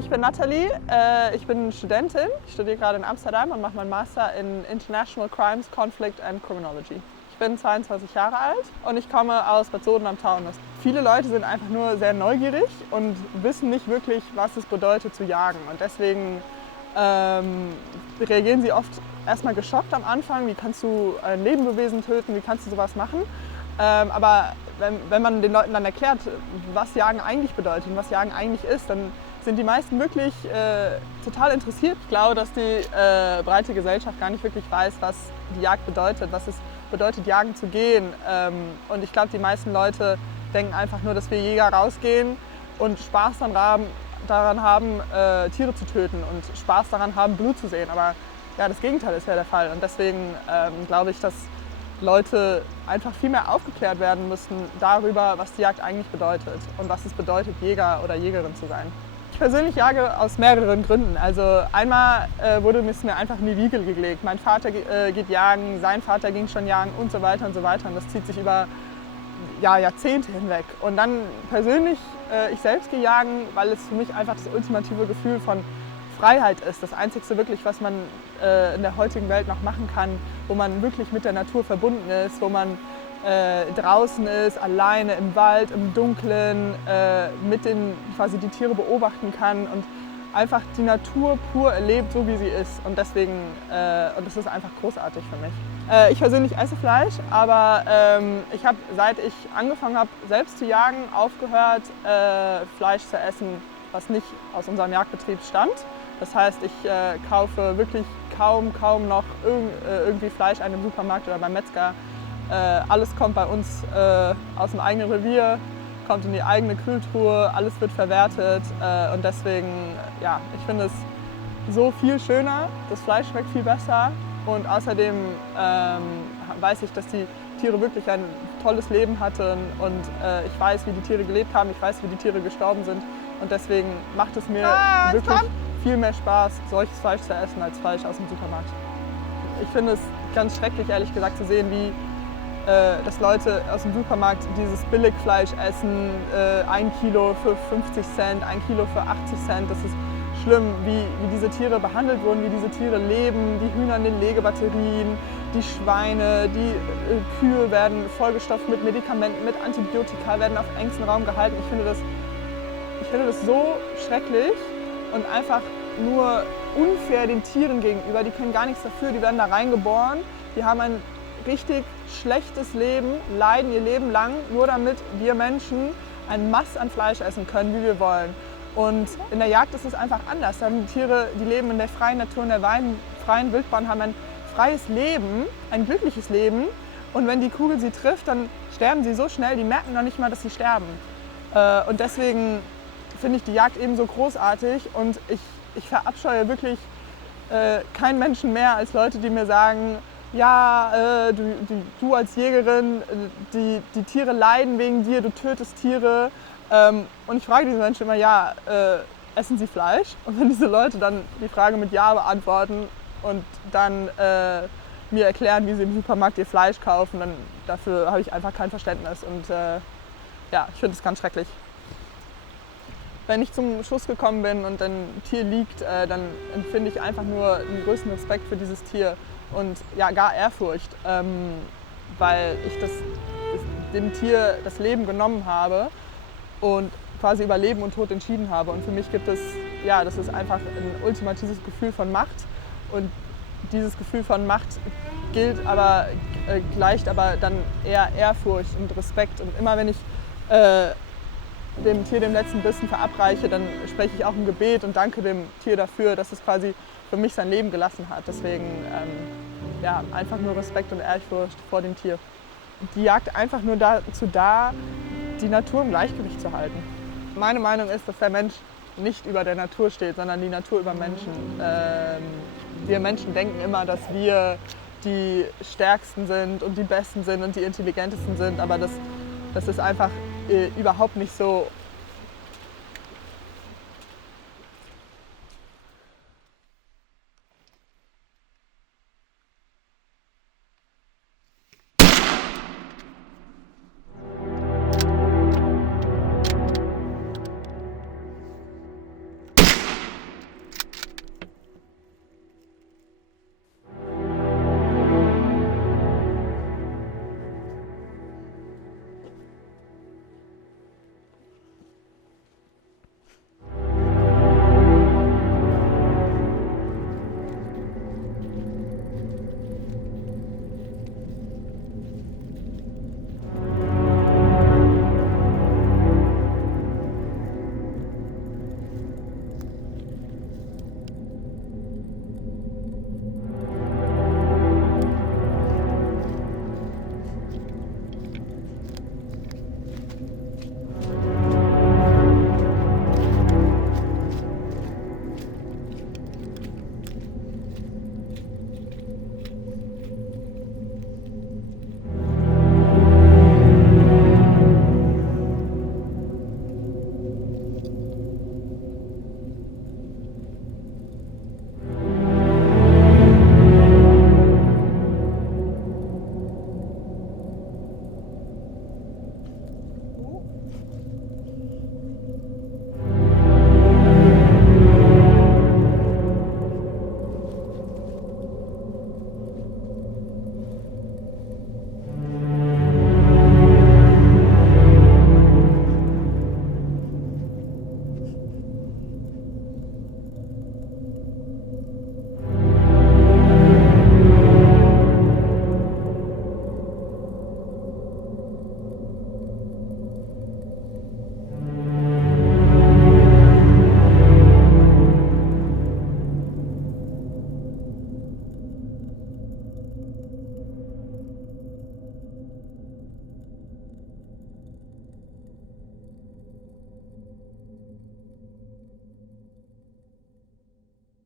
ich bin Nathalie, ich bin Studentin. Ich studiere gerade in Amsterdam und mache meinen Master in International Crimes, Conflict and Criminology. Ich bin 22 Jahre alt und ich komme aus Bad Soden am Taunus. Viele Leute sind einfach nur sehr neugierig und wissen nicht wirklich, was es bedeutet zu jagen. Und deswegen reagieren sie oft erstmal geschockt am Anfang. Wie kannst du ein Lebewesen töten? Wie kannst du sowas machen? Aber wenn man den Leuten dann erklärt, was Jagen eigentlich bedeutet und was Jagen eigentlich ist, dann sind die meisten wirklich total interessiert. Ich glaube, dass die breite Gesellschaft gar nicht wirklich weiß, was die Jagd bedeutet, was es bedeutet, jagen zu gehen. Und ich glaube, die meisten Leute denken einfach nur, dass wir Jäger rausgehen und Spaß daran haben, Tiere zu töten und Spaß daran haben, Blut zu sehen. Aber ja, das Gegenteil ist ja der Fall. Und deswegen glaube ich, dass Leute einfach viel mehr aufgeklärt werden müssen darüber, was die Jagd eigentlich bedeutet und was es bedeutet, Jäger oder Jägerin zu sein. Ich persönlich jage aus mehreren Gründen. Also einmal wurde es mir einfach in die Wiege gelegt. Mein Vater geht jagen, sein Vater ging schon jagen und so weiter und so weiter. Und das zieht sich über Jahrzehnte hinweg. Und dann persönlich, ich selbst gehe jagen, weil es für mich einfach das ultimative Gefühl von Freiheit ist. Das Einzige wirklich, was man in der heutigen Welt noch machen kann, wo man wirklich mit der Natur verbunden ist, wo man draußen ist, alleine im Wald, im Dunkeln, quasi die Tiere beobachten kann und einfach die Natur pur erlebt, so wie sie ist. Und deswegen, und das ist einfach großartig für mich. Ich persönlich esse Fleisch, aber ich habe, seit ich angefangen habe, selbst zu jagen, aufgehört, Fleisch zu essen, was nicht aus unserem Jagdbetrieb stammt. Das heißt, ich kaufe wirklich kaum noch irgendwie Fleisch in einem Supermarkt oder beim Metzger. Alles kommt bei uns aus dem eigenen Revier, kommt in die eigene Kühltruhe, alles wird verwertet und deswegen, ja, ich finde es so viel schöner, das Fleisch schmeckt viel besser und außerdem weiß ich, dass die Tiere wirklich ein tolles Leben hatten und ich weiß, wie die Tiere gelebt haben, ich weiß, wie die Tiere gestorben sind und deswegen macht es mir wirklich viel mehr Spaß, solches Fleisch zu essen, als Fleisch aus dem Supermarkt. Ich finde es ganz schrecklich, ehrlich gesagt, zu sehen, wie dass Leute aus dem Supermarkt dieses Billigfleisch essen, 1 Kilo für 50 Cent, 1 Kilo für 80 Cent. Das ist schlimm, wie diese Tiere behandelt wurden, wie diese Tiere leben, die Hühner in den Legebatterien, die Schweine, die Kühe werden vollgestopft mit Medikamenten, mit Antibiotika, werden auf engstem Raum gehalten. Ich finde das so schrecklich und einfach nur unfair den Tieren gegenüber. Die können gar nichts dafür, die werden da reingeboren, die haben ein richtig schlechtes Leben, leiden ihr Leben lang, nur damit wir Menschen ein Mass an Fleisch essen können, wie wir wollen. Und in der Jagd ist es einfach anders. Da haben die Tiere, die leben in der freien Natur, in der freien Wildbahn, haben ein freies Leben, ein glückliches Leben. Und wenn die Kugel sie trifft, dann sterben sie so schnell, die merken noch nicht mal, dass sie sterben. Und deswegen finde ich die Jagd eben so großartig und ich verabscheue wirklich keinen Menschen mehr als Leute, die mir sagen, ja, du als Jägerin, die Tiere leiden wegen dir, du tötest Tiere. Und ich frage diese Menschen immer, ja, essen sie Fleisch? Und wenn diese Leute dann die Frage mit Ja beantworten und dann mir erklären, wie sie im Supermarkt ihr Fleisch kaufen, dann dafür habe ich einfach kein Verständnis. Und ja, ich finde es ganz schrecklich. Wenn ich zum Schuss gekommen bin und ein Tier liegt, dann empfinde ich einfach nur den größten Respekt für dieses Tier. Und ja, gar Ehrfurcht, weil ich dem Tier das Leben genommen habe und quasi über Leben und Tod entschieden habe. Und für mich gibt es, ja, das ist einfach ein ultimatives Gefühl von Macht. Und dieses Gefühl von Macht gleicht aber dann eher Ehrfurcht und Respekt. Und immer wenn ich dem Tier den letzten Bissen verabreiche, dann spreche ich auch ein Gebet und danke dem Tier dafür, dass es quasi für mich sein Leben gelassen hat. Deswegen ja, einfach nur Respekt und Ehrfurcht vor dem Tier. Die Jagd einfach nur dazu da, die Natur im Gleichgewicht zu halten. Meine Meinung ist, dass der Mensch nicht über der Natur steht, sondern die Natur über Menschen. Wir Menschen denken immer, dass wir die Stärksten sind und die Besten sind und die Intelligentesten sind, aber das ist einfach überhaupt nicht so.